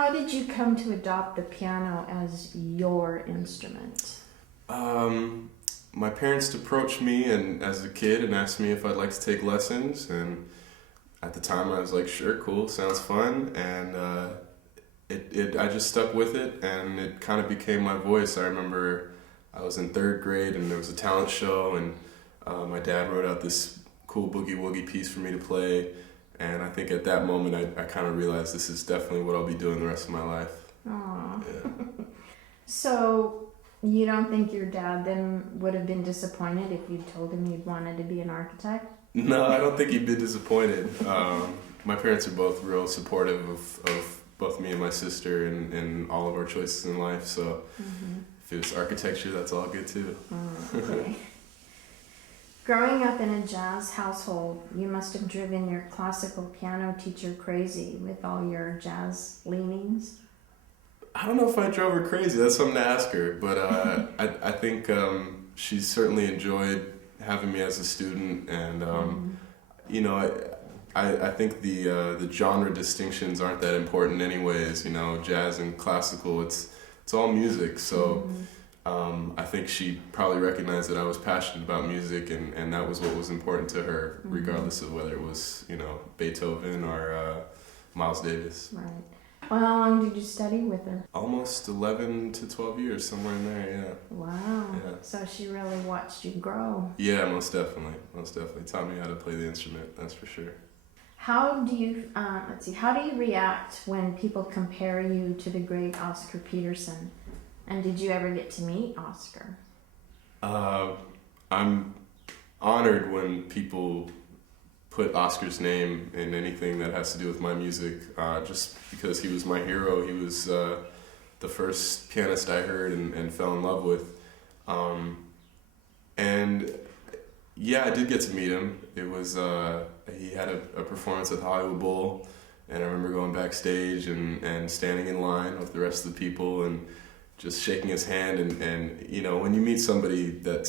How did you come to adopt the piano as your instrument? My parents approached me and as a kid and asked me if I'd like to take lessons, and at the time I was like, sure, cool, sounds fun, and I just stuck with it, and it kind of became my voice. I remember I was in third grade and there was a talent show, and my dad wrote out this cool boogie woogie piece for me to play, and I think at that moment I kind of realized this is definitely what I'll be doing the rest of my life. Aww. Yeah. So you don't think your dad then would have been disappointed if you told him you'd wanted to be an architect? No, I don't think he'd be disappointed. My parents are both real supportive of both me and my sister and all of our choices in life, so if it was architecture, that's all good too. Okay. Growing up in a jazz household, you must have driven your classical piano teacher crazy with all your jazz leanings. I don't know if I drove her crazy. That's something to ask her. But I think she certainly enjoyed having me as a student, and you know, I think the genre distinctions aren't that important, anyways. You know, jazz and classical, it's all music. So I think she probably recognized that I was passionate about music, and that was what was important to her, regardless of whether it was Beethoven or Miles Davis. Right. Well, how long did you study with her? Almost 11 to 12 years, somewhere in there, yeah. Wow. Yeah. So she really watched you grow. Yeah, most definitely. Most definitely. Taught me how to play the instrument, that's for sure. How do you, how do you react when people compare you to the great Oscar Peterson? And did you ever get to meet Oscar? I'm honored when people put Oscar's name in anything that has to do with my music, just because he was my hero. He was the first pianist I heard and fell in love with. And yeah, I did get to meet him. It was, he had a performance at the Hollywood Bowl, and I remember going backstage and standing in line with the rest of the people and just shaking his hand, and you know, when you meet somebody that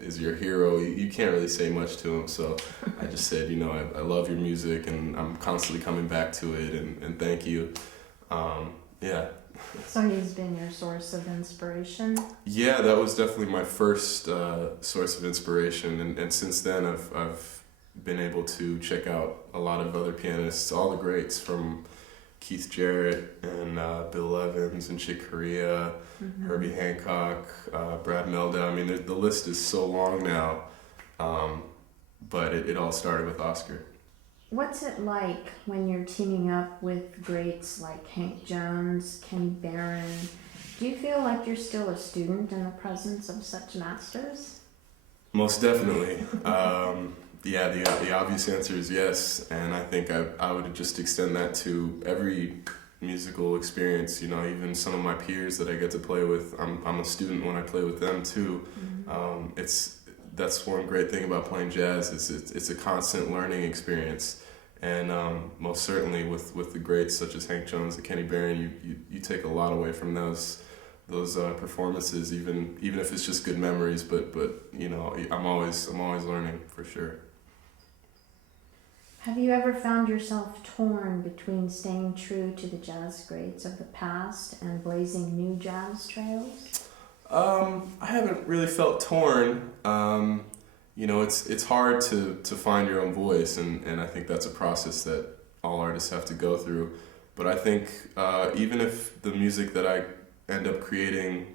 is your hero, you can't really say much to him, so I just said, you know, I love your music and I'm constantly coming back to it, and thank you. Yeah. So he's been your source of inspiration? Yeah, that was definitely my first source of inspiration, and since then I've been able to check out a lot of other pianists, all the greats, from Keith Jarrett and Bill Evans and Chick Corea, Herbie Hancock, Brad Meldau. I mean, the list is so long now, but it all started with Oscar. What's it like when you're teaming up with greats like Hank Jones, Kenny Barron? Do you feel like you're still a student in the presence of such masters? Most definitely. Yeah, the obvious answer is yes, and I think I would just extend that to every musical experience. You know, even some of my peers that I get to play with, I'm a student when I play with them too. That's one great thing about playing jazz. It's a constant learning experience, and most certainly with the greats such as Hank Jones and Kenny Barron, you take a lot away from those performances, even if it's just good memories. But you know, I'm always learning, for sure. Have you ever found yourself torn between staying true to the jazz greats of the past and blazing new jazz trails? I haven't really felt torn. You know, it's hard to find your own voice, and I think that's a process that all artists have to go through. But I think even if the music that I end up creating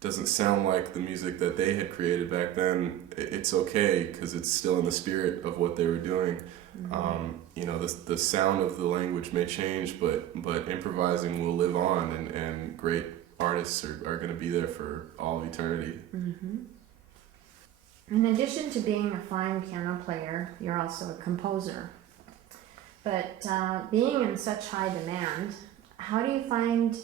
doesn't sound like the music that they had created back then, it's okay, because it's still in the spirit of what they were doing. You know, the sound of the language may change, but improvising will live on, and great artists are going to be there for all of eternity. In addition to being a fine piano player, you're also a composer. But being in such high demand, how do you find,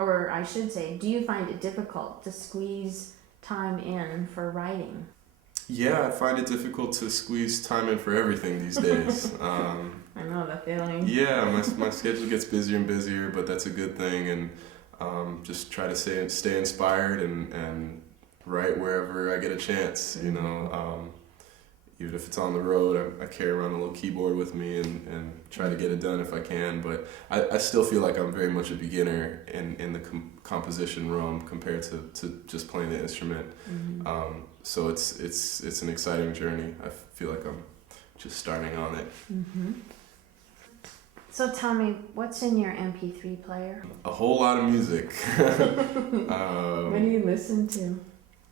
or I should say, do you find it difficult to squeeze time in for writing? Yeah, I find it difficult to squeeze time in for everything these days. I know the feeling. Yeah, my schedule gets busier and busier, but that's a good thing, and just try to stay inspired and write wherever I get a chance. You know, even if it's on the road, I carry around a little keyboard with me and try to get it done if I can. But I still feel like I'm very much a beginner in the composition realm compared to just playing the instrument. Mm-hmm. So it's an exciting journey. I feel like I'm just starting on it. Mm-hmm. So tell me, what's in your MP3 player? A whole lot of music. What do you listen to?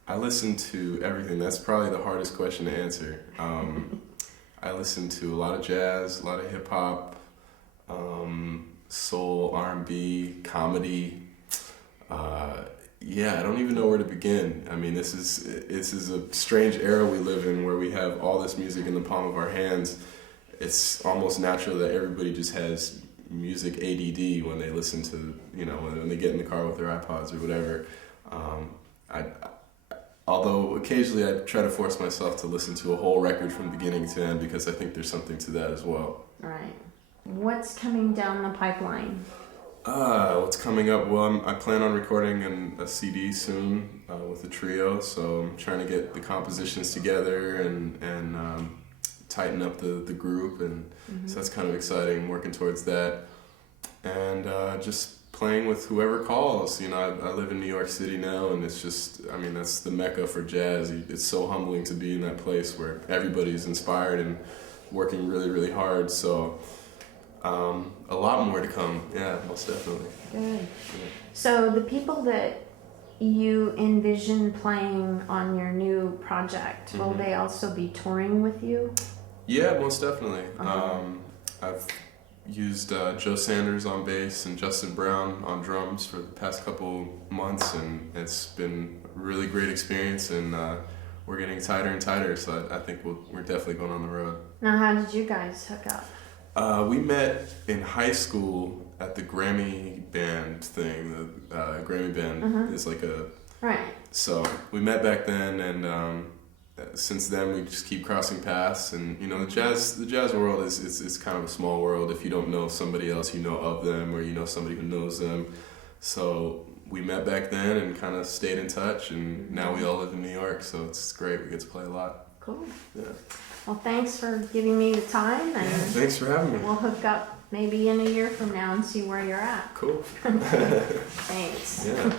I listen to everything. That's probably the hardest question to answer. I listen to a lot of jazz, a lot of hip hop, soul, R&B, comedy. I don't even know where to begin. I mean, this is a strange era we live in where we have all this music in the palm of our hands. It's almost natural that everybody just has music ADD when they listen to, when they get in the car with their iPods or whatever. Although occasionally I try to force myself to listen to a whole record from beginning to end because I think there's something to that as well. Right. What's coming down the pipeline? What's coming up? Well, I plan on recording a CD soon with a trio, so I'm trying to get the compositions together and tighten up the group, and so that's kind of exciting. I'm working towards that, and just playing with whoever calls. I live in New York City now, and it's just, that's the mecca for jazz. It's so humbling to be in that place where everybody's inspired and working really, really hard. So a lot more to come. Yeah, most definitely. Good. Yeah. So the people that you envision playing on your new project, will they also be touring with you? Yeah, most definitely. Uh-huh. I've used Joe Sanders on bass and Justin Brown on drums for the past couple months, and it's been a really great experience, and we're getting tighter and tighter, so I think we're definitely going on the road. Now, how did you guys hook up? We met in high school at the Grammy Band thing. The Grammy Band is like a... Right. So we met back then, and since then we just keep crossing paths. And the jazz world is kind of a small world. If you don't know somebody else, you know of them, or you know somebody who knows them. So we met back then and kind of stayed in touch, and now we all live in New York, so it's great. We get to play a lot. Cool. Yeah. Well, thanks for giving me the time, and Thanks for having me. we'll hook up maybe in a year from now and see where you're at. Cool. Thanks. Yeah.